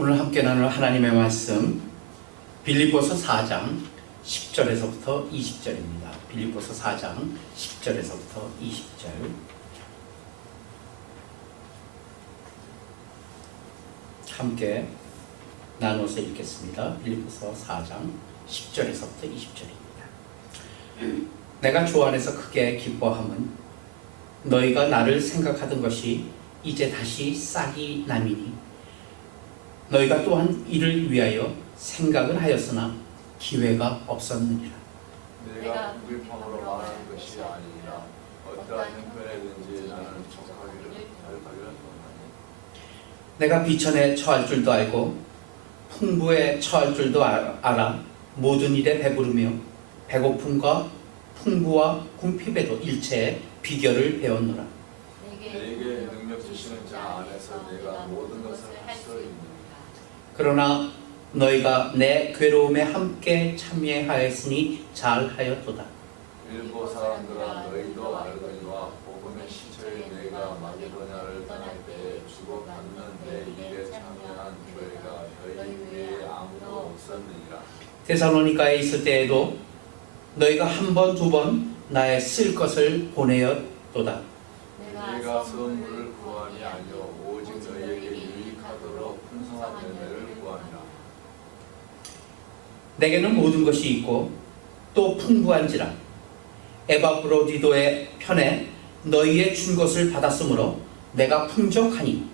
오늘 함께 나눌 하나님의 말씀 빌립보서 4장 10절에서부터 20절입니다. 빌립보서 4장 10절에서부터 20절. 함께 나눠서 읽겠습니다. 빌립보서 4장 10절에서부터 20절입니다. 내가 주 안에서 크게 기뻐함은 너희가 나를 생각하던 것이 이제 다시 싹이 남이니 너희가 또한 이를 위하여 생각을 하였으나 기회가 없었느니라. 내가 불평으로 말하는 것이 아니니라. 어떠한 형편에든지 나는 족하기를 하였노니 내가 비천에 처할 줄도 알고 풍부에 처할 줄도 알아. 모든 일에 배부르며 배고픔과 풍부와 궁핍에도 일체의 비결을 배웠노라. 내게 능력 주시는 자 안에서 내가 모든 것을 할 수 있느니라. 그러나 너희가 내 괴로움에 함께 참여하였으니 잘하였도다. 일부 사람들아 너희도 알거니와 복음의 시초에 내가 마게도냐를 떠날 때에 주고받는 내 일에 참여한 교회가 너희 외에 아무도 없었느니라. 데살로니가에 있을 때에도 너희가 한 번, 두 번 나의 쓸 것을 보내었도다. 내가 선물을 구함이 아니요 오직 너희에게 유익하도록 풍성한 열매를 구함이라. 내게는 모든 것이 있고 또 풍부한지라 에바브로디도의 편에 너희의 준 것을 받았으므로 내가 풍족하니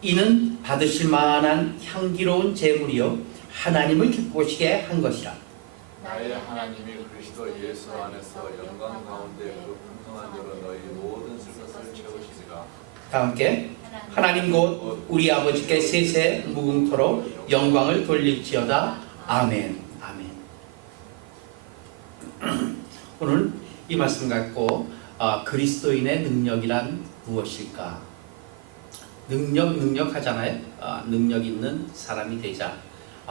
이는 받으실 만한 향기로운 제물이요 하나님을 기쁘시게 한 것이라. 나의 하나님이 그리스도 예수 안에서 영광 가운데 그 풍성한 대로 너희 모든 쓸 것을 채우시리라. 다 함께 하나님 곧 우리 아버지께 세세 무궁토록 영광을 돌릴지어다. 아멘. 아멘. 오늘 이 말씀 갖고 그리스도인의 능력이란 무엇일까? 능력 하잖아요. 능력 있는 사람이 되자.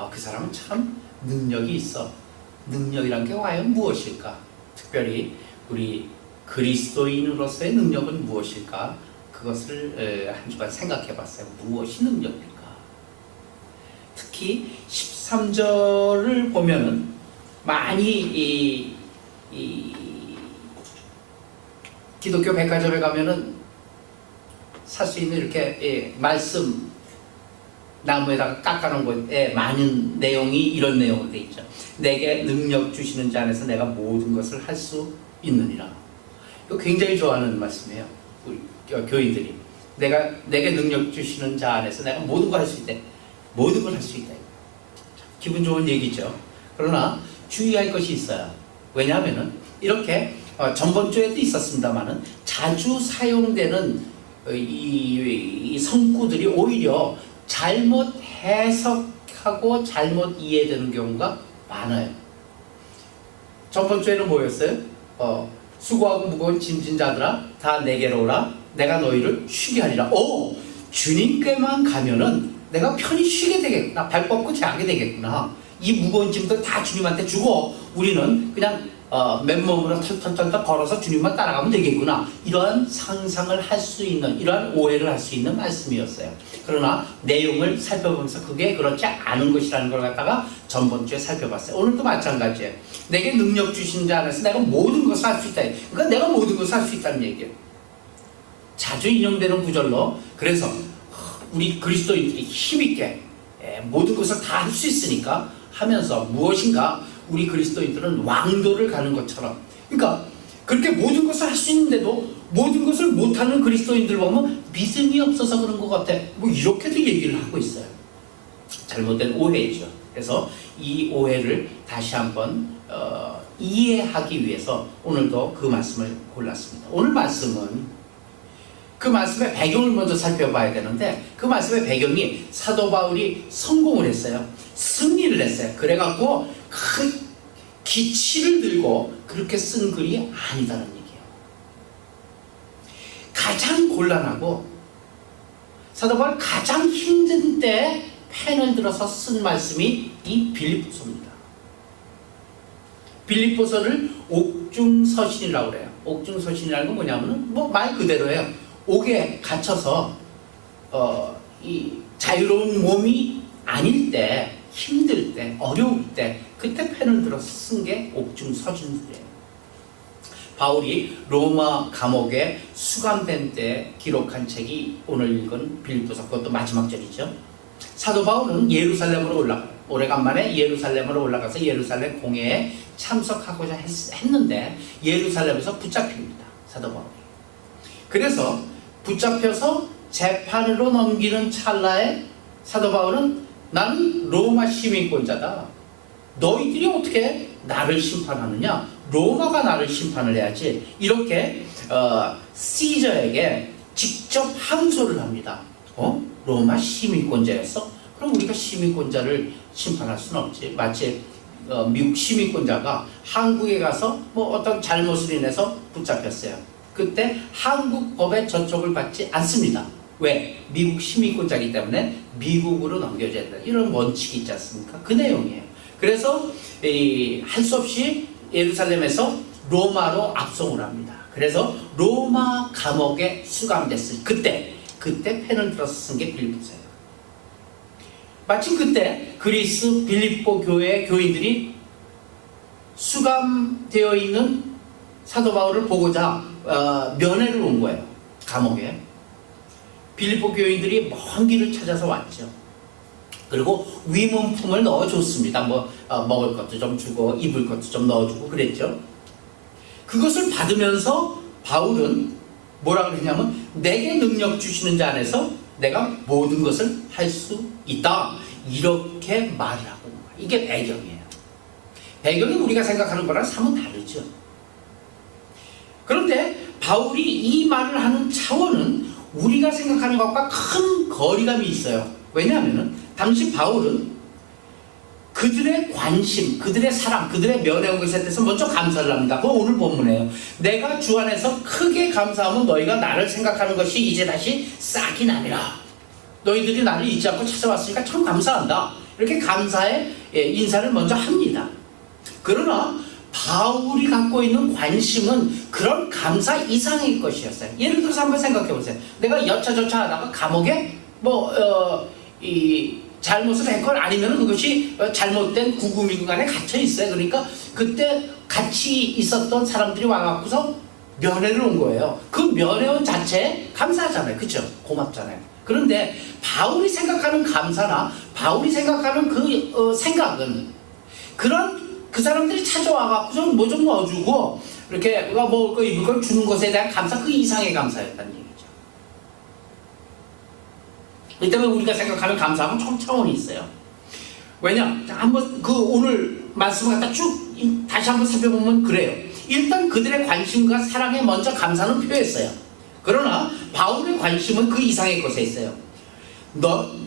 그 사람은 참 능력이 있어. 능력이란 게 과연 무엇일까? 특별히 우리 그리스도인으로서의 능력은 무엇일까? 그것을 한 주간 생각해 봤어요. 무엇이 능력일까? 특히 13절을 보면은 많이 이 기독교 백화점에 가면은 살 수 있는 이렇게 말씀 나무에다가 깎아놓은 곳에 많은 내용이 이런 내용으로 되어 있죠. 내게 능력 주시는 자 안에서 내가 모든 것을 할 수 있느니라. 이거 굉장히 좋아하는 말씀이에요. 우리 교인들이 내게 능력 주시는 자 안에서 내가 모든 걸 할 수 있다. 모든 걸 할 수 있다. 기분 좋은 얘기죠. 그러나 주의할 것이 있어요. 왜냐하면은 이렇게 전번 주에도 있었습니다만은 자주 사용되는 이 성구들이 오히려 잘못 해석하고 잘못 이해되는 경우가 많아요. 전번 주에는 뭐였어요? 수고하고 무거운 짐진 자들아 다 내게로 오라. 내가 너희를 쉬게 하리라. 주님께만 가면은 내가 편히 쉬게 되겠구나. 발 뻗고 자게 되겠구나. 이 무거운 짐들 다 주님한테 주고 우리는 그냥 맨몸으로 털털털 걸어서 주님만 따라가면 되겠구나. 이러한 상상을 할 수 있는, 이러한 오해를 할 수 있는 말씀이었어요. 그러나 내용을 살펴보면서 그게 그렇지 않은 것이라는 걸 갖다가 전번 주에 살펴봤어요. 오늘도 마찬가지예요. 내게 능력 주신 자 안에서 내가 모든 것을 할 수 있다. 그러니까 내가 모든 것을 할 수 있다는 얘기예요. 자주 인용되는 구절로. 그래서 우리 그리스도인들이 힘있게 모든 것을 다 할 수 있으니까 하면서 무엇인가 우리 그리스도인들은 왕도를 가는 것처럼, 그러니까 그렇게 모든 것을 할 수 있는데도 모든 것을 못하는 그리스도인들 보면 믿음이 없어서 그런 것 같아. 이렇게도 얘기를 하고 있어요. 잘못된 오해죠. 그래서 이 오해를 다시 한번 이해하기 위해서 오늘도 그 말씀을 골랐습니다. 오늘 말씀은 그 말씀의 배경을 먼저 살펴봐야 되는데, 그 말씀의 배경이 사도 바울이 성공을 했어요. 승리를 했어요. 그래갖고 그 기치를 들고 그렇게 쓴 글이 아니다는 얘기예요. 가장 곤란하고 사도 바울 가장 힘든 때 펜을 들어서 쓴 말씀이 이 빌립보서입니다. 빌립보서를 옥중서신이라고 그래요. 옥중서신이라는 건 뭐냐면은 말 그대로예요. 옥에 갇혀서 이 자유로운 몸이 아닐 때, 힘들 때, 어려울 때 그때 펜을 들어서 쓴 게 옥중서신들이에요. 바울이 로마 감옥에 수감된 때 기록한 책이 오늘 읽은 빌립보서, 그것도 마지막 절이죠. 사도 바울은 예루살렘으로 오래간만에 예루살렘으로 올라가서 예루살렘 공회에 참석하고자 했는데 예루살렘에서 붙잡힙니다. 사도 바울이. 그래서 붙잡혀서 재판으로 넘기는 찰나에 사도 바울은 나는 로마 시민권자다. 너희들이 어떻게 나를 심판하느냐? 로마가 나를 심판을 해야지. 이렇게 시저에게 직접 항소를 합니다. 로마 시민권자였어? 그럼 우리가 시민권자를 심판할 수는 없지. 마치 미국 시민권자가 한국에 가서 뭐 어떤 잘못을 인해서 붙잡혔어요. 그때 한국 법의 저촉을 받지 않습니다. 왜? 미국 시민권자이기 때문에 미국으로 넘겨져야 된다. 이런 원칙이 있지 않습니까? 그 내용이에요. 그래서 할 수 없이 예루살렘에서 로마로 압송을 합니다. 그래서 로마 감옥에 수감됐을 그때 펜을 들어서 쓴 게 빌립보서예요. 마침 그때 그리스 빌립보 교회 교인들이 수감되어 있는 사도 바울을 보고자 면회를 온 거예요. 감옥에. 빌립보 교인들이 먼 길을 찾아서 왔죠. 그리고 위문품을 넣어줬습니다. 먹을 것도 좀 주고 입을 것도 좀 넣어주고 그랬죠. 그것을 받으면서 바울은 뭐라 그랬냐면 내게 능력 주시는 자 안에서 내가 모든 것을 할 수 있다. 이렇게 말을 하고 있는 거예요. 이게 배경이에요. 배경이 우리가 생각하는 거랑 사뭇 다르죠. 그런데 바울이 이 말을 하는 차원은 우리가 생각하는 것과 큰 거리감이 있어요. 왜냐하면 당시 바울은 그들의 관심, 그들의 사랑, 그들의 면회 온 것에 대해서 먼저 감사를 합니다. 그거 오늘 본문이에요. 내가 주 안에서 크게 감사하면 너희가 나를 생각하는 것이 이제 다시 싹이 나리라. 너희들이 나를 잊지 않고 찾아왔으니까 참 감사한다. 이렇게 감사의 인사를 먼저 합니다. 그러나 바울이 갖고 있는 관심은 그런 감사 이상의 것이었어요. 예를 들어서 한번 생각해 보세요. 내가 여차저차 하다가 감옥에 잘못을 했건 아니면 그것이 잘못된 구구미구간에 갇혀 있어요. 그러니까 그때 같이 있었던 사람들이 와갖고서 면회를 온 거예요. 그 면회원 자체에 감사하잖아요. 그죠? 고맙잖아요. 그런데 바울이 생각하는 감사나 바울이 생각하는 그 생각은 그 사람들이 찾아와갖고서 뭐 좀 넣어주고 이렇게 먹을 거 입을 걸 주는 것에 대한 감사, 그 이상의 감사였다는 얘기죠. 이 때문에 우리가 생각하는 감사하고는 조금 차원이 있어요. 왜냐? 한번 오늘 말씀을 갖다 쭉 다시 한번 살펴보면 그래요. 일단 그들의 관심과 사랑에 먼저 감사는 표했어요. 그러나 바울의 관심은 그 이상의 것에 있어요.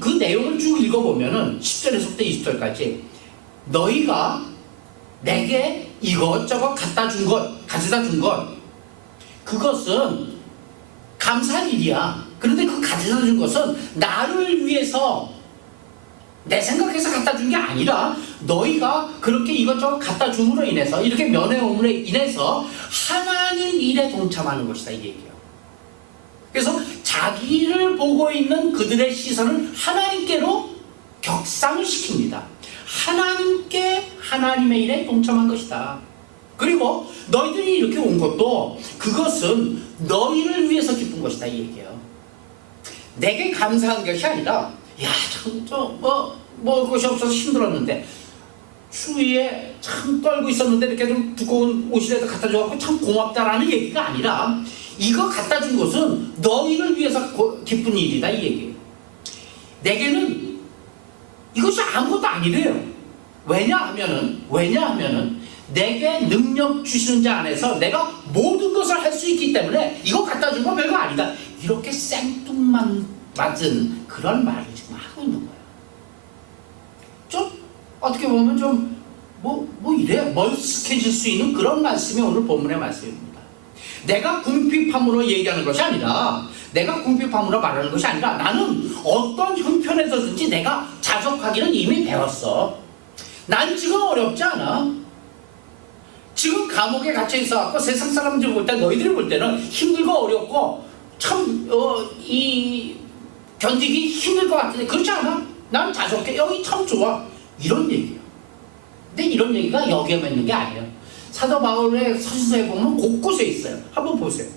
그 내용을 쭉 읽어보면은 10절에서부터 20절까지 너희가 내게 이것저것 가져다 준 것, 그것은 감사할 일이야. 그런데 그 가져다 준 것은 나를 위해서 내 생각해서 갖다 준 게 아니라 너희가 그렇게 이것저것 갖다 줌으로 인해서 이렇게 면회옴으로 인해서 하나님 일에 동참하는 것이다 이 얘기예요. 그래서 자기를 보고 있는 그들의 시선을 하나님께로 격상을 시킵니다. 하나님께 하나님의 일에 동참한 것이다. 그리고 너희들이 이렇게 온 것도 그것은 너희를 위해서 기쁜 것이다 이 얘기예요. 내게 감사한 것이 아니라 먹을 것이 없어서 힘들었는데 추위에 참 떨고 있었는데 이렇게 좀 두꺼운 옷이라도 갖다 줘갖고 참 고맙다라는 얘기가 아니라 이거 갖다 준 것은 너희를 위해서 기쁜 일이다 이 얘기예요. 내게는 이것이 아무것도 아니래요. 왜냐하면은 내게 능력 주시는 자 안에서 내가 모든 것을 할 수 있기 때문에 이거 갖다 준 건 별거 아니다. 이렇게 생뚱맞은 그런 말을 지금 하고 있는 거예요. 좀 어떻게 보면 좀 이래 멀쓱해질 수 있는 그런 말씀이 오늘 본문의 말씀입니다. 내가 궁핍함으로 얘기하는 것이 아니라 내가 궁핍함으로 말하는 것이 아니라 나는 어떤 형편에서든지 내가 자족하기는 이미 배웠어. 난 지금 어렵지 않아. 지금 감옥에 갇혀 있어갖고 세상 사람들 볼 때 너희들이 볼 때는 힘들고 어렵고 참 견디기 힘들 것 같은데 그렇지 않아? 난 자족해. 여기 참 좋아. 이런 얘기야. 근데 이런 얘기가 여기에만 있는 게 아니에요. 사도 바울의 서신서에 보면 곳곳에 있어요. 한번 보세요.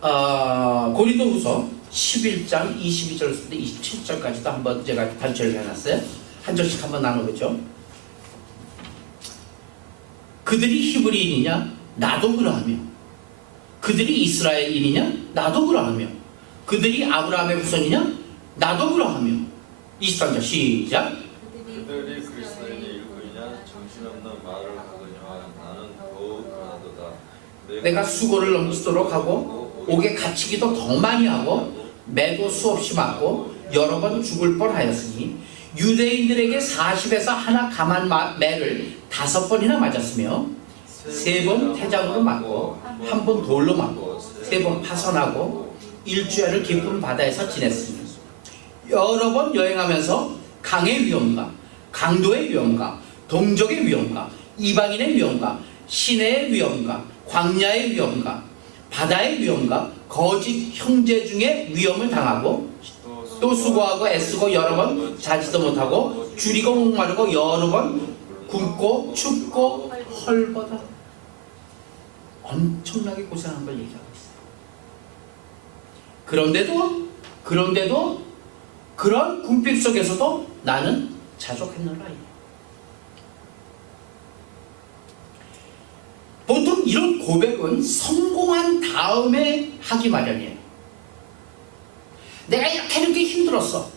고린도후서 11장 22절부터 27절까지도 한번 제가 단체를 해놨어요. 한 절씩 한번 나눠보죠. 그들이 히브리인이냐? 나도 그러하며. 그들이 이스라엘인이냐? 나도 그러하며. 그들이 아브라함의 후손이냐? 나도 그러하며. 23절 시작. 그들이 그리스도인의 일꾼이냐 정신없는 말을 하거니와 나는 더욱 그러하도다. 내가 수고를 넘치도록 하고 옥에 갇히기도 더 많이 하고 매도 수없이 맞고 여러 번 죽을 뻔하였으니 유대인들에게 40에서 하나 감한 매를 5번이나 맞았으며 3번 태장으로 맞고 1번 돌로 맞고 3번 파선하고 일주일을 깊은 바다에서 지냈으니 여러 번 여행하면서 강의 위험과 강도의 위험과 동족의 위험과 이방인의 위험과 시내의 위험과 광야의 위험과 바다의 위험과 거짓 형제 중에 위험을 당하고 또 수고하고 애쓰고 여러 번 자지도 못하고 줄이고 목마르고 여러 번 굶고 춥고 헐벗어 엄청나게 고생한 걸 얘기하고 있어요. 그런데도 그런 궁핍 속에서도 나는 자족했노라. 보통 이런 고백은 성공한 다음에 하기 마련이에요. 내가 이렇게 힘들었어.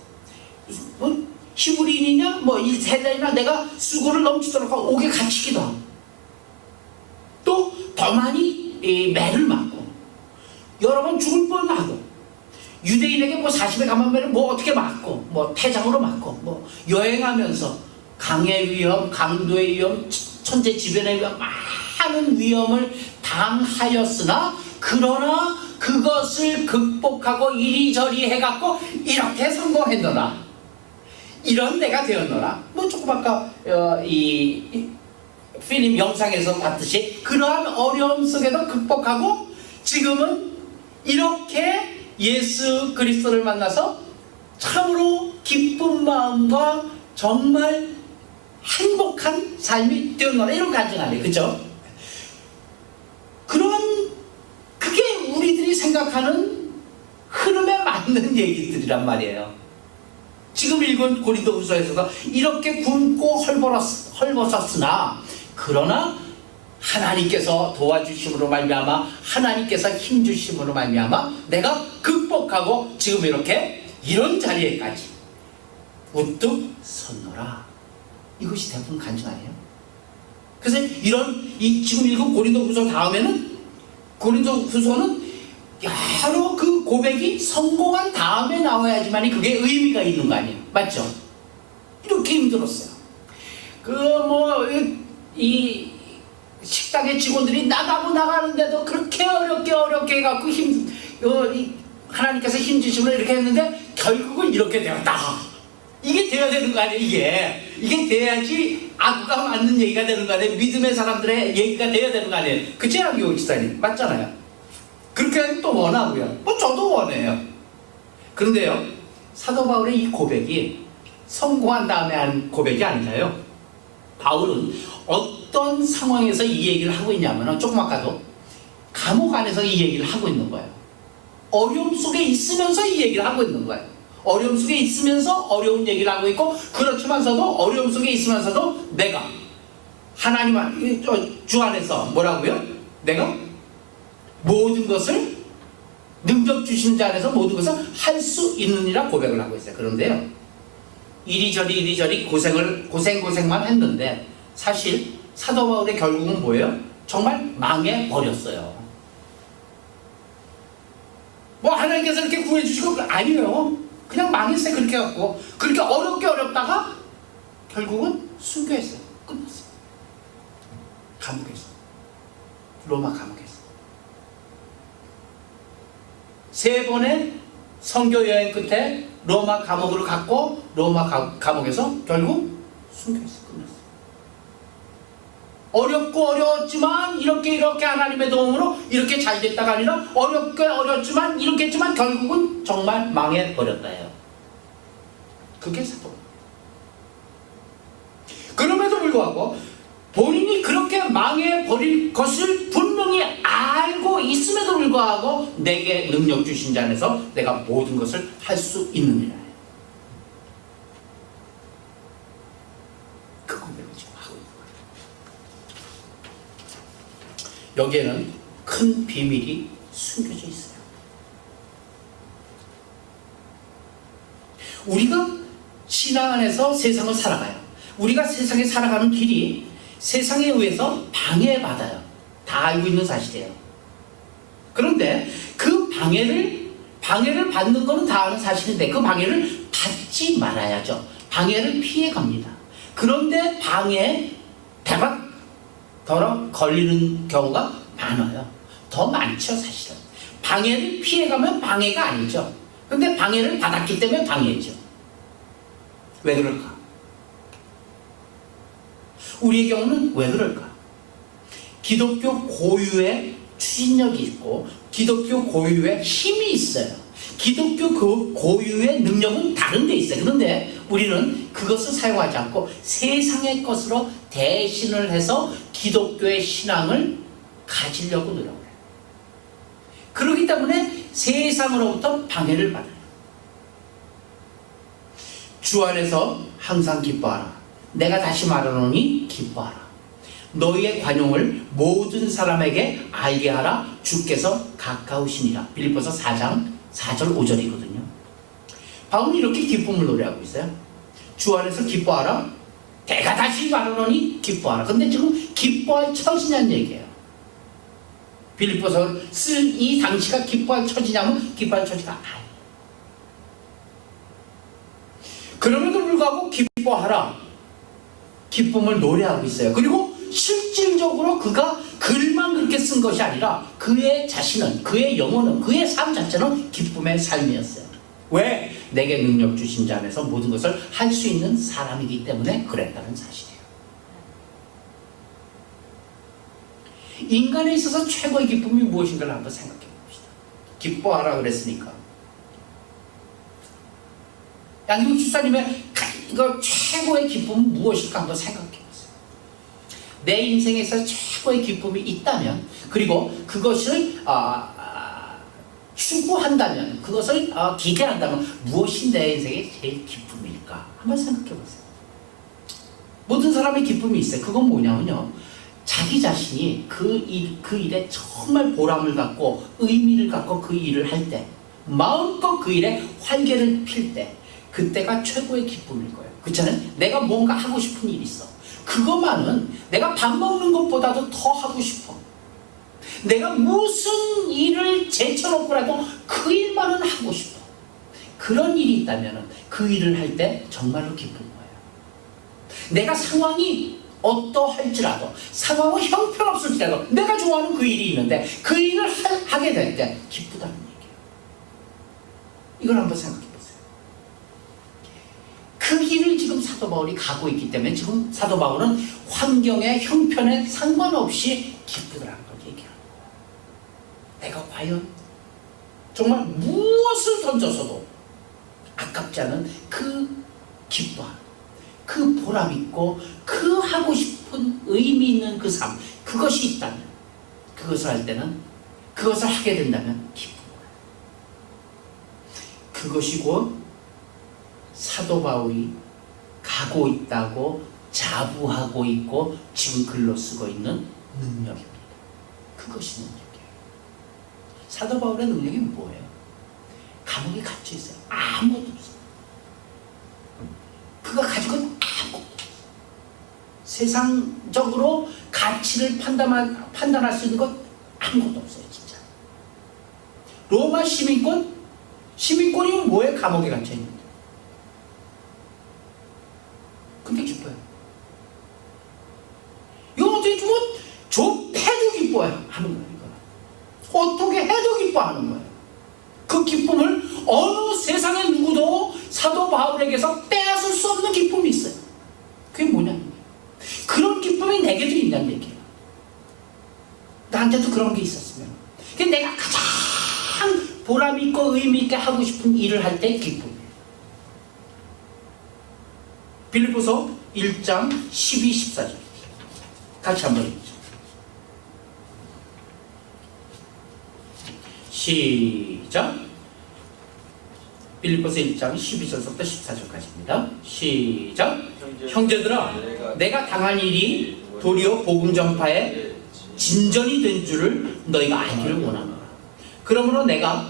뭐 히브리인이냐? 뭐 이 세대나 내가 수고를 넘치도록 하고 옥에 갇히기도 하고 또 더 많이 매를 맞고 여러 번 죽을 뻔하고 유대인에게 뭐 40에 감한 매를 뭐 어떻게 맞고 뭐 태장으로 맞고 뭐 여행하면서 강의 위험, 강도의 위험, 천재지변의 위험 많은 위험을 당하였으나 그러나 그것을 극복하고 이리저리 해갖고 이렇게 성공했노라. 이런 내가 되었노라. 뭐 조금 아까 이 필름 영상에서 봤듯이 그러한 어려움 속에도 극복하고 지금은 이렇게 예수 그리스도를 만나서 참으로 기쁜 마음과 정말 행복한 삶이 되었노라. 이런 간증 아니에요. 그죠? 그게 우리들이 생각하는 흐름에 맞는 얘기들이란 말이에요. 지금 읽은 고린도후서에서도 이렇게 굶고 헐벗었으나 그러나 하나님께서 도와주심으로 말미암아 하나님께서 힘주심으로 말미암아 내가 극복하고 지금 이렇게 이런 자리에까지 우뚝 섰노라. 이것이 대부분 간증 아니에요? 그래서 지금 읽은 고린도후서 다음에는 고린도후서는 여러 그 고백이 성공한 다음에 나와야지만이 그게 의미가 있는 거 아니에요? 맞죠? 이렇게 힘들었어요. 이 식당의 직원들이 나가는데도 그렇게 어렵게 해갖고 하나님께서 힘 주심으로 이렇게 했는데 결국은 이렇게 되었다. 이게 돼야 되는 거 아니에요? 이게 돼야지 악과 맞는 얘기가 되는 거 아니에요? 믿음의 사람들의 얘기가 돼야 되는 거 아니에요? 그치, 양기호 지사님? 맞잖아요. 그렇게 하기 또 원하고요. 뭐 저도 원해요. 그런데요, 사도 바울의 이 고백이 성공한 다음에 한 고백이 아니라요. 바울은 어떤 상황에서 이 얘기를 하고 있냐면 조금 아까도 감옥 안에서 이 얘기를 하고 있는 거예요. 어려움 속에 있으면서 이 얘기를 하고 있는 거예요. 어려움 속에 있으면서 어려운 얘기를 하고 있고 그렇지만서도 어려움 속에 있으면서도 내가 하나님 주 안에서 뭐라고요? 내가 모든 것을 능력 주신 자 안에서 모든 것을 할 수 있느니라 고백을 하고 있어요. 그런데요, 이리저리 고생만 했는데 사실 사도 바울의 결국은 뭐예요? 정말 망해버렸어요. 뭐 하나님께서 이렇게 구해주시고 아니에요. 그냥 망했어요. 그렇게 해갖고 그렇게 어렵다가 결국은 순교했어요. 끝났어요. 감옥에서, 로마 감옥에서 3번의 선교 여행 끝에 로마 감옥으로 갔고 로마 감옥에서 결국 순교했어요. 끝났어요. 어렵지만 이렇게 하나님의 도움으로 이렇게 잘 됐다가 아니라 어렵지만 이렇게 했지만 결국은 정말 망해버렸다예요. 그게 사도. 그럼에도 불구하고 본인이 그렇게 망해버릴 것을 분명히 알고 있음에도 불구하고 내게 능력 주신 자 안에서 내가 모든 것을 할 수 있느니라. 그 고백을 지금 하고 있는 거예요. 여기에는 큰 비밀이 숨겨져 있어요. 우리가 신앙 안에서 세상을 살아가요. 우리가 세상에 살아가는 길이 세상에 의해서 방해받아요. 다 알고 있는 사실이에요. 그런데 그 방해를 받는 거는 다 아는 사실인데 그 방해를 받지 말아야죠. 방해를 피해갑니다. 그런데 방해에 대박더러 걸리는 경우가 많아요. 더 많죠, 사실은. 방해를 피해가면 방해가 아니죠. 근데 방해를 받았기 때문에 방해죠. 왜 그럴까? 우리의 경우는 왜 그럴까? 기독교 고유의 추진력이 있고 기독교 고유의 힘이 있어요. 기독교 그 고유의 능력은 다른 데 있어요. 그런데 우리는 그것을 사용하지 않고 세상의 것으로 대신을 해서 기독교의 신앙을 가지려고 노력해요. 그렇기 때문에 세상으로부터 방해를 받아요. 주 안에서 항상 기뻐하라. 내가 다시 말하노니 기뻐하라. 너희의 관용을 모든 사람에게 알게 하라. 주께서 가까우시니라. 빌립보서 4장 4절 5절이거든요. 바울은 이렇게 기쁨을 노래하고 있어요. 주 안에서 기뻐하라. 내가 다시 말하노니 기뻐하라. 근데 지금 기뻐할 처지냐는 얘기예요. 빌립보서를 쓴 이 당시가 기뻐할 처지냐면 기뻐할 처지가 아니에요. 그럼에도 불구하고 기뻐하라. 기쁨을 노래하고 있어요. 그리고 실질적으로 그가 글만 그렇게 쓴 것이 아니라 그의 자신은, 그의 영혼은, 그의 삶 자체는 기쁨의 삶이었어요. 왜? 내게 능력 주신 자 안에서 모든 것을 할 수 있는 사람이기 때문에 그랬다는 사실이에요. 인간에 있어서 최고의 기쁨이 무엇인가를 한번 생각해 봅시다. 기뻐하라 그랬으니까. 양희국 집사님의 이거 최고의 기쁨은 무엇일까 한번 생각해 보세요. 내 인생에서 최고의 기쁨이 있다면, 그리고 그것을 추구한다면, 그것을 기대한다면 무엇이 내 인생의 제일 기쁨일까 한번 생각해 보세요. 모든 사람의 기쁨이 있어요. 그건 뭐냐면요, 자기 자신이 그 일에 정말 보람을 갖고 의미를 갖고 그 일을 할 때, 마음껏 그 일에 활기를 필 때, 그때가 최고의 기쁨일 거예요. 그렇잖아요? 내가 뭔가 하고 싶은 일이 있어. 그것만은 내가 밥 먹는 것보다도 더 하고 싶어. 내가 무슨 일을 제쳐놓고라도 그 일만은 하고 싶어. 그런 일이 있다면 그 일을 할 때 정말로 기쁜 거예요. 내가 상황이 어떠할지라도, 상황은 형편없을지라도 내가 좋아하는 그 일이 있는데 그 일을 하게 될 때 기쁘다는 얘기예요. 이걸 한번 생각해 보세요. 그 길을 지금 사도 바울이 가고 있기 때문에 지금 사도 바울은 환경에, 형편에 상관없이 기쁘더라는 걸 얘기하는 거예요. 내가 과연 정말 무엇을 던져서도 아깝지 않은 그 기뻐함, 그 보람 있고 그 하고 싶은 의미 있는 그 삶, 그것이 있다면, 그것을 할 때는, 그것을 하게 된다면 기쁜 거예요. 그것이 곧 사도 바울이 가고 있다고 자부하고 있고 지금 글로 쓰고 있는 능력입니다. 그것이 능력이에요. 사도 바울의 능력이 뭐예요? 감옥에 갇혀 있어요. 아무것도 없어요. 그가 가지고 아무것도 없어요. 세상적으로 가치를 판단할 수 있는 것 아무것도 없어요. 진짜. 로마 시민권이면 뭐예요? 감옥에 갇혀 있는 거. 근데 기뻐요. 이거 어떻게 주면 좁혀도 기뻐요 하는 거예요. 이거는. 어떻게 해도 기뻐하는 거예요. 그 기쁨을 어느 세상의 누구도 사도 바울에게서 빼앗을 수 없는 기쁨이 있어요. 그게 뭐냐는 거예요. 그런 기쁨이 내게도 있다는 얘기예요. 나한테도 그런 게 있었으면. 내가 가장 보람 있고 의미 있게 하고 싶은 일을 할 때 기쁨이에요. 빌립보서 1장 12, 14절 같이 한번 읽죠. 시작. 빌립보서 1장 12절부터 14절까지입니다. 시작. 형제들아, 내가 당한 일이 도리어 복음 전파에 진전이 된 줄을 너희가 알기를 원하노라. 그러므로 내가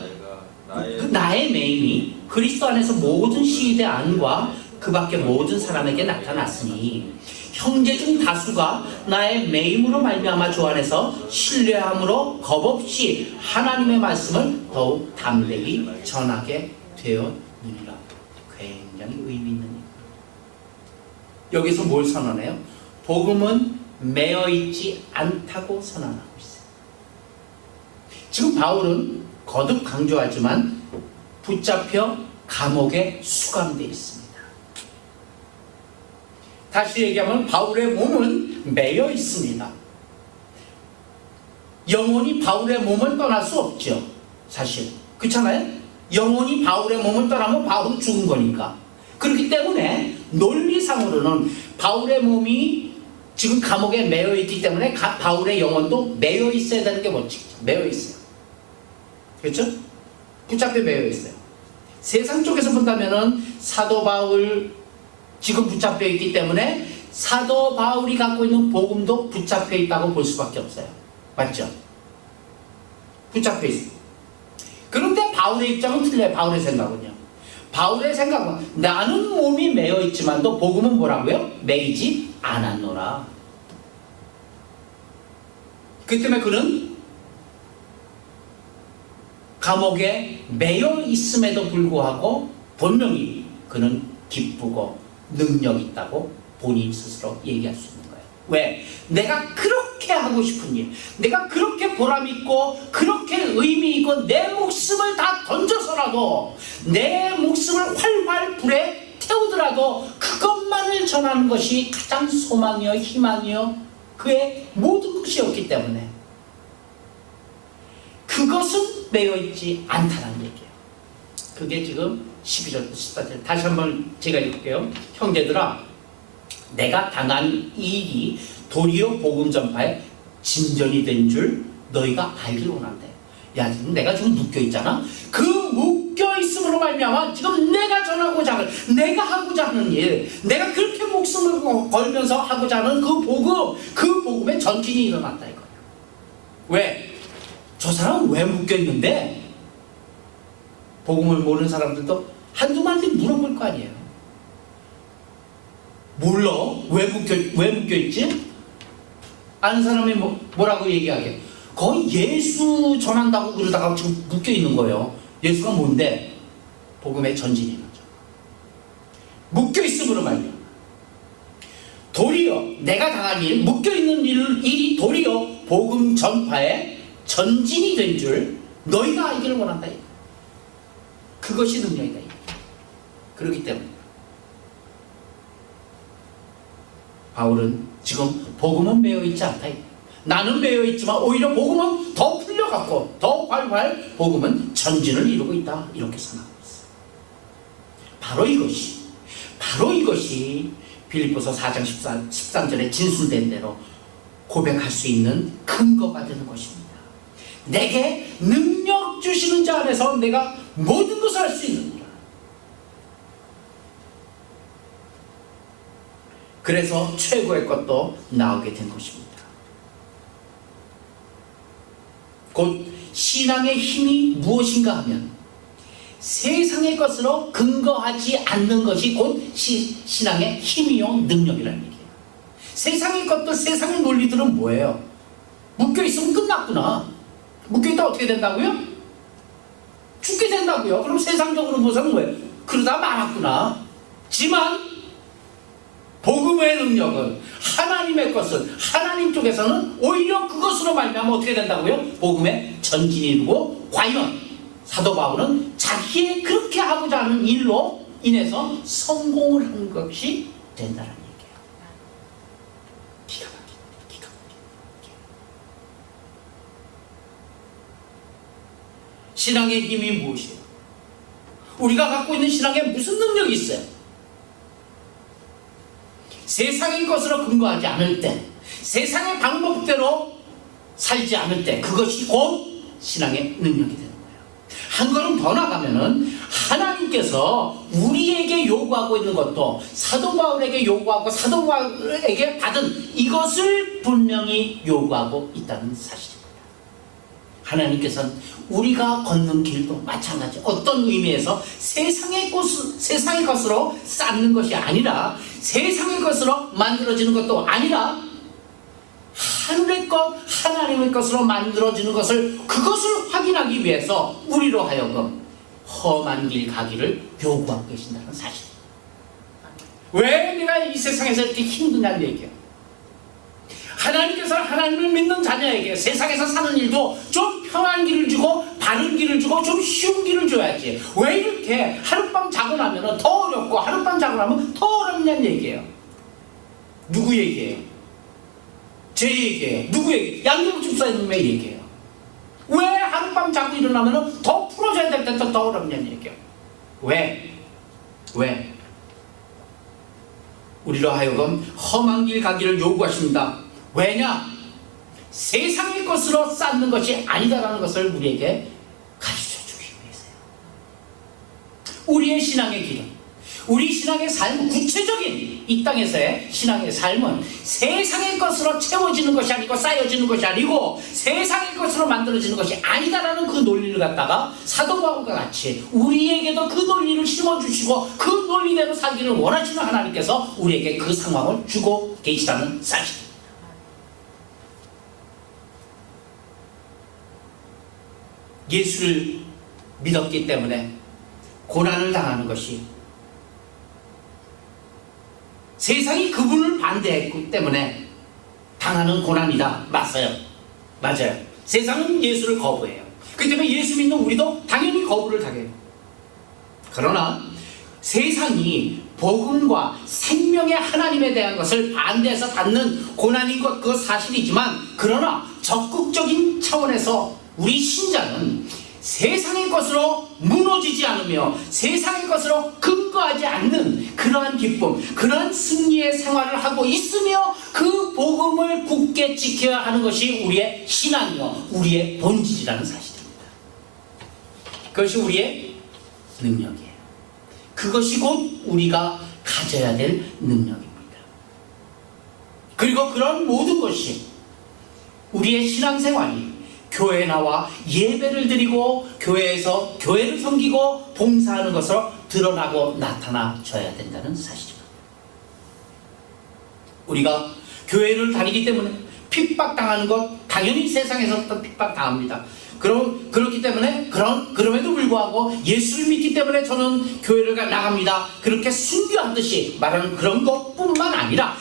나의 매임이 그리스도 안에서 모든 시대 안과 그 밖에 모든 사람에게 나타났으니 형제 중 다수가 나의 매임으로 말미암아 주 안에서 신뢰함으로 겁없이 하나님의 말씀을 더욱 담대히 전하게 되었느니라. 굉장히 의미 있는 일. 여기서 뭘 선언해요? 복음은 매어있지 않다고 선언하고 있어요. 지금 바울은 거듭 강조하지만 붙잡혀 감옥에 수감되어 있습니다. 다시 얘기하면 바울의 몸은 매여 있습니다. 영혼이 바울의 몸을 떠날 수 없죠. 사실 그렇잖아요. 영혼이 바울의 몸을 떠나면 바울은 죽은 거니까. 그렇기 때문에 논리상으로는 바울의 몸이 지금 감옥에 매여 있기 때문에 바울의 영혼도 매여 있어야 되는 게 원칙이죠. 매여 있어요. 그렇죠? 붙잡혀 매여 있어요. 세상 쪽에서 본다면은 사도 바울 지금 붙잡혀 있기 때문에 사도 바울이 갖고 있는 복음도 붙잡혀 있다고 볼 수밖에 없어요. 맞죠? 붙잡혀 있어요. 그런데 바울의 입장은 틀려요. 바울의 생각은요. 바울의 생각은 나는 몸이 매여 있지만도 복음은 뭐라고요? 매이지 않았노라. 그 때문에 그는 감옥에 매여 있음에도 불구하고 분명히 그는 기쁘고 능력 있다고 본인 스스로 얘기할 수 있는 거예요. 왜? 내가 그렇게 하고 싶은 일, 내가 그렇게 보람있고 그렇게 의미있고 내 목숨을 다 던져서라도 내 목숨을 활활 불에 태우더라도 그것만을 전하는 것이 가장 소망이요 희망이요 그의 모든 것이었기 때문에 그것은 매여있지 않다는 얘기예요. 그게 지금 12절, 14절 다시 한번 제가 읽을게요. 형제들아, 내가 당한 일이 도리어 복음 전파에 진전이 된 줄 너희가 알길 원한대. 야, 지금 내가 지금 묶여있잖아. 그 묶여있음으로 말미암아 지금 내가 전하고자 하는, 내가 하고자 하는 일, 내가 그렇게 목숨을 걸면서 하고자 하는 그 복음의 전진이 일어났다 이거야. 왜? 저 사람은 왜 묶여있는데? 복음을 모르는 사람들도 한두 마디 물어볼 거 아니에요. 몰라? 왜 묶여있지? 아는 사람이 뭐라고 얘기하게? 거의 예수 전한다고 그러다가 지금 묶여있는 거예요. 예수가 뭔데? 복음의 전진인 거죠. 묶여있음으로 말이야. 도리어 내가 당한 일, 묶여있는 일이 도리어 복음 전파에 전진이 된 줄 너희가 알기를 원한다. 그것이 능력이다. 그렇기 때문에 바울은 지금 복음은 매여있지 않다. 나는 매여있지만 오히려 복음은 더 풀려갖고 더 활활 복음은 전진을 이루고 있다. 이렇게 생각하고 있어요. 바로 이것이 빌립보서 4장 13절에 진술된 대로 고백할 수 있는 근거가 되는 것입니다. 내게 능력 주시는 자 안에서 내가 모든 것을 할 수 있느니라. 그래서 최고의 것도 나오게 된 것입니다. 곧 신앙의 힘이 무엇인가 하면 세상의 것으로 근거하지 않는 것이 곧 신앙의 힘이요 능력이라는 얘기예요. 세상의 것들, 세상의 논리들은 뭐예요? 묶여있으면 끝났구나. 묶여있다 어떻게 된다고요? 죽게 된다고요. 그럼 세상적으로 보면 뭐예요? 그러다 말았구나. 지만 복음의 능력은 하나님의 것은 하나님 쪽에서는 오히려 그것으로 말미암아 어떻게 된다고요? 복음의 전진이 이루고 과연 사도 바울은 자기의 그렇게 하고자 하는 일로 인해서 성공을 한 것이 된다는 얘기예요. 기가 막히게. 신앙의 힘이 무엇이에요? 우리가 갖고 있는 신앙에 무슨 능력이 있어요? 세상의 것으로 근거하지 않을 때, 세상의 방법대로 살지 않을 때, 그것이 곧 신앙의 능력이 되는 거예요. 한 걸음 더 나가면은 하나님께서 우리에게 요구하고 있는 것도 사도 바울에게 요구하고 사도 바울에게 받은 이것을 분명히 요구하고 있다는 사실입니다. 하나님께서는 우리가 걷는 길도 마찬가지, 어떤 의미에서 세상의 것으로 쌓는 것이 아니라, 세상의 것으로 만들어지는 것도 아니라, 하늘의 것, 하나님의 것으로 만들어지는 것을, 그것을 확인하기 위해서 우리로 하여금 험한 길 가기를 요구하고 계신다는 사실. 왜 내가 이 세상에서 이렇게 힘드냐는 얘기예요. 하나님께서 하나님을 믿는 자녀에게 세상에서 사는 일도 좀 편한 길을 주고 바른 길을 주고 좀 쉬운 길을 줘야지. 왜 이렇게 하룻밤 자고 나면 더 어렵고 하룻밤 자고 나면 더 어렵냐는 얘기예요. 누구 얘기예요? 제 얘기예요. 누구 얘기예요? 양경 집사님의 얘기예요. 왜 하룻밤 자고 일어나면 더 풀어줘야 될 때 더 어렵냐는 얘기예요. 왜? 우리로 하여금 험한 길 가기를 요구하십니다. 왜냐? 세상의 것으로 쌓는 것이 아니다라는 것을 우리에게 가르쳐주기 위해서요. 우리의 신앙의 길은, 우리 신앙의 삶은, 구체적인 이 땅에서의 신앙의 삶은 세상의 것으로 채워지는 것이 아니고 쌓여지는 것이 아니고 세상의 것으로 만들어지는 것이 아니다라는 그 논리를 갖다가 사도 바울과 같이 우리에게도 그 논리를 심어주시고 그 논리대로 살기를 원하시는 하나님께서 우리에게 그 상황을 주고 계시다는 사실입니다. 예수를 믿었기 때문에 고난을 당하는 것이, 세상이 그분을 반대했기 때문에 당하는 고난이다. 맞아요. 세상은 예수를 거부해요. 그렇기 때문에 예수 믿는 우리도 당연히 거부를 당해요. 그러나 세상이 복음과 생명의 하나님에 대한 것을 반대해서 받는 고난인 것, 그거 사실이지만, 그러나 적극적인 차원에서 우리 신자는 세상의 것으로 무너지지 않으며 세상의 것으로 근거하지 않는 그러한 기쁨, 그러한 승리의 생활을 하고 있으며 그 복음을 굳게 지켜야 하는 것이 우리의 신앙이요, 우리의 본질이라는 사실입니다. 그것이 우리의 능력이에요. 그것이 곧 우리가 가져야 될 능력입니다. 그리고 그런 모든 것이 우리의 신앙생활이 교회에 나와 예배를 드리고 교회에서 교회를 섬기고 봉사하는 것으로 드러나고 나타나져야 된다는 사실입니다. 우리가 교회를 다니기 때문에 핍박당하는 것, 당연히 세상에서부터 핍박당합니다. 그렇기 때문에 그럼에도 불구하고 예수를 믿기 때문에 저는 교회를 나갑니다, 그렇게 순교하듯이 말하는 그런 것뿐만 아니라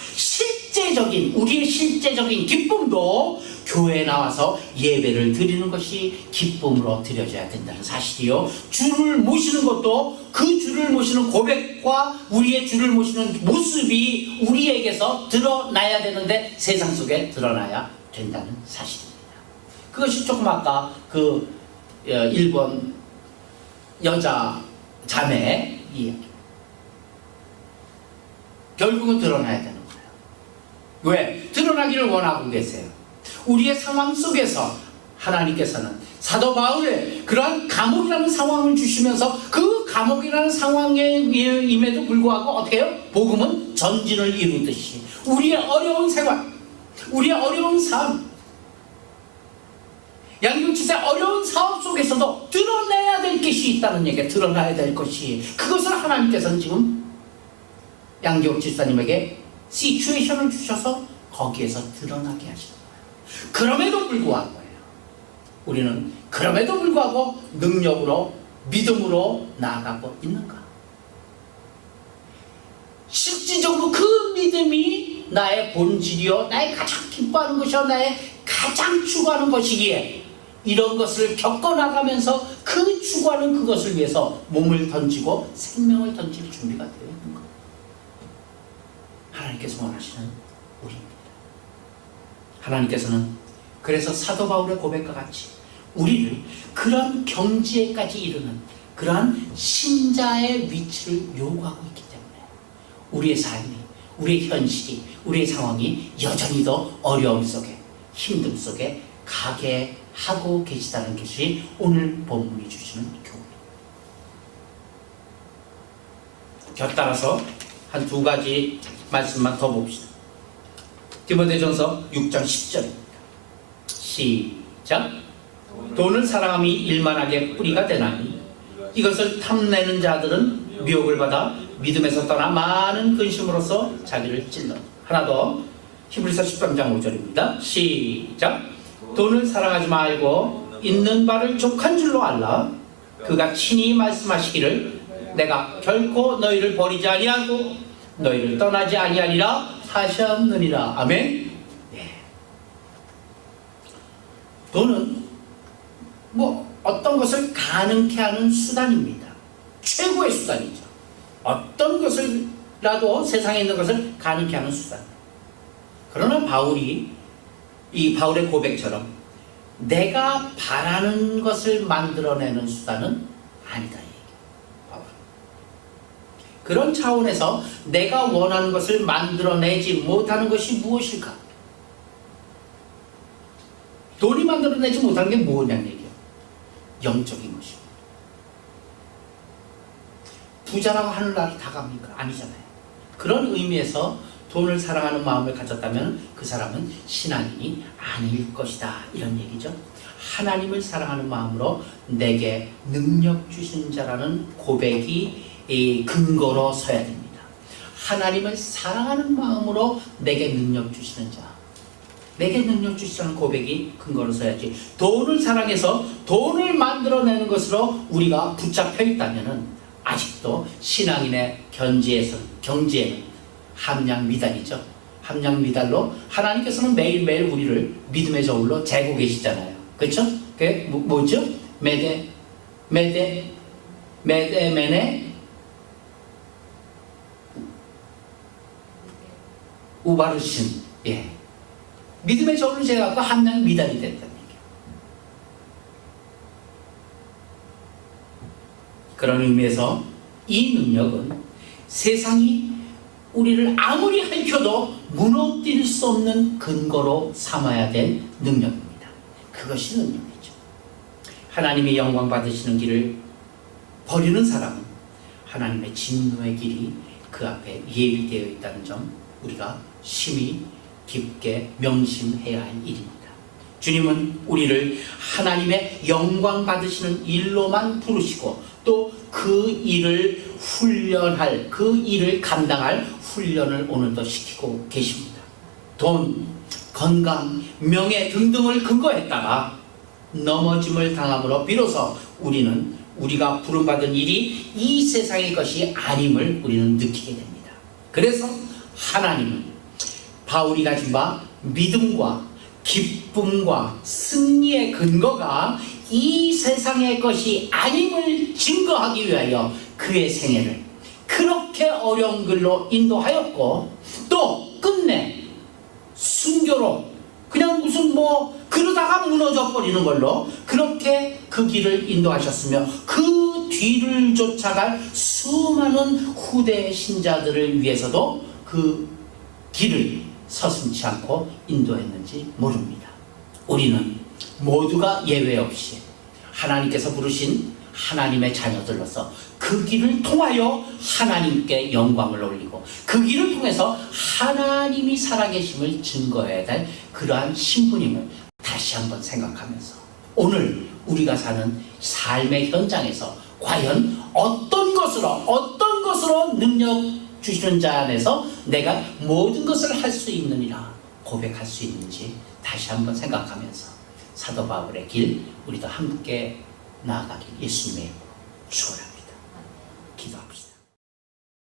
우리의 실제적인 기쁨도 교회에 나와서 예배를 드리는 것이 기쁨으로 드려져야 된다는 사실이요, 주를 모시는 것도 그 주를 모시는 고백과 우리의 주를 모시는 모습이 우리에게서 드러나야 되는데 세상 속에 드러나야 된다는 사실입니다. 그것이 조금 아까 그 일본 여자 자매 이야기, 결국은 드러나야 되는 거예요. 왜? 드러나기를 원하고 계세요. 우리의 상황 속에서 하나님께서는 사도 바울의 그러한 감옥이라는 상황을 주시면서 그 감옥이라는 상황임에도 불구하고 어떻게 해요? 복음은 전진을 이루듯이 우리의 어려운 생활, 우리의 어려운 삶, 양육지세 어려운 사업 속에서도 드러내야 될 것이 있다는 얘기예요. 드러나야 될 것이, 그것을 하나님께서는 지금 양기옥 집사님에게 시츄에이션을 주셔서 거기에서 드러나게 하시는 거예요. 그럼에도 불구하고 우리는 그럼에도 불구하고 능력으로, 믿음으로 나아가고 있는가? 실질적으로 그 믿음이 나의 본질이요, 나의 가장 기뻐하는 것이요, 나의 가장 추구하는 것이기에 이런 것을 겪어나가면서 그 추구하는 그것을 위해서 몸을 던지고 생명을 던질 준비가 되어 있는 것. 하나님께서 원하시는 우리입니다. 하나님께서는 그래서 사도 바울의 고백과 같이 우리를 그런 경지에까지 이르는 그러한 신자의 위치를 요구하고 있기 때문에 우리의 삶이 우리의 현실이, 우리의 상황이 여전히도 어려움 속에, 힘듦 속에 가게 하고 계시다는 것이 오늘 본문이 주시는 교훈입니다. 곁따라서 한 두 가지 말씀만 더 봅시다. 디모데전서 6장 10절입니다. 시작. 돈을 사랑함이 일만하게 뿌리가 되나니 이것을 탐내는 자들은 미혹을 받아 믿음에서 떠나 많은 근심으로써 자기를 찔러. 하나 더. 히브리서 13장 5절입니다. 시작. 돈을 사랑하지 말고 있는 바를 족한 줄로 알라. 그가 친히 말씀하시기를 내가 결코 너희를 버리지 아니하고 너희를 떠나지 아니하리라 하셨느니라. 아멘. 네. 돈은 어떤 것을 가능케 하는 수단입니다. 최고의 수단이죠. 어떤 것을라도 세상에 있는 것을 가능케 하는 수단. 그러나 바울의 고백처럼 내가 바라는 것을 만들어내는 수단은 아니다. 바울. 그런 차원에서 내가 원하는 것을 만들어내지 못하는 것이 무엇일까? 돈이 만들어내지 못하는 게 뭐냐는 얘기예요. 영적인 것입니다. 부자라고 하늘나라를 다 갑니까? 아니잖아요. 그런 의미에서 돈을 사랑하는 마음을 가졌다면 그 사람은 신앙인이 아닐 것이다. 이런 얘기죠. 하나님을 사랑하는 마음으로 내게 능력 주신 자라는 고백이 근거로 서야 됩니다. 하나님을 사랑하는 마음으로 내게 능력 주시는 자. 내게 능력 주시자는 고백이 근거로 서야지. 돈을 사랑해서 돈을 만들어내는 것으로 우리가 붙잡혀 있다면 아직도 신앙인의 경지에는 함량미달이죠. 함량미달로 하나님께서는 매일매일 우리를 믿음의 저울로 재고 계시잖아요. 그렇죠? 그게 뭐죠? 메데 메네 우바르신. 예. 믿음의 저울을 재갖고 함량미달이 된다는 얘기예요. 그런 의미에서 이 능력은 세상이 우리를 아무리 핥혀도 무너뜨릴 수 없는 근거로 삼아야 될 능력입니다. 그것이 능력이죠. 하나님의 영광 받으시는 길을 버리는 사람은 하나님의 진노의 길이 그 앞에 예비되어 있다는 점 우리가 심히 깊게 명심해야 할 일입니다. 주님은 우리를 하나님의 영광 받으시는 일로만 부르시고 또 그 일을 훈련할, 그 일을 감당할 훈련을 오늘도 시키고 계십니다. 돈, 건강, 명예 등등을 근거했다가 넘어짐을 당함으로 비로소 우리가 부름받은 일이 이 세상의 것이 아님을 우리는 느끼게 됩니다. 그래서 하나님은 바울이 가진 바 믿음과 기쁨과 승리의 근거가 이 세상의 것이 아님을 증거하기 위하여 그의 생애를 그렇게 어려운 길로 인도하였고 또 끝내 순교로 그냥 무슨 그러다가 무너져 버리는 걸로 그렇게 그 길을 인도하셨으며 그 뒤를 쫓아갈 수많은 후대 신자들을 위해서도 그 길을 서슴지 않고 인도했는지 모릅니다. 우리는 모두가 예외 없이 하나님께서 부르신 하나님의 자녀들로서 그 길을 통하여 하나님께 영광을 올리고 그 길을 통해서 하나님이 살아계심을 증거해야 될 그러한 신분임을 다시 한번 생각하면서 오늘 우리가 사는 삶의 현장에서 과연 어떤 것으로 능력 주시는 자 안에서 내가 모든 것을 할 수 있느니라 고백할 수 있는지 다시 한번 생각하면서 사도 바울의 길 우리도 함께 나아가길 예수님의 이름으로 축원합니다. 기도합시다.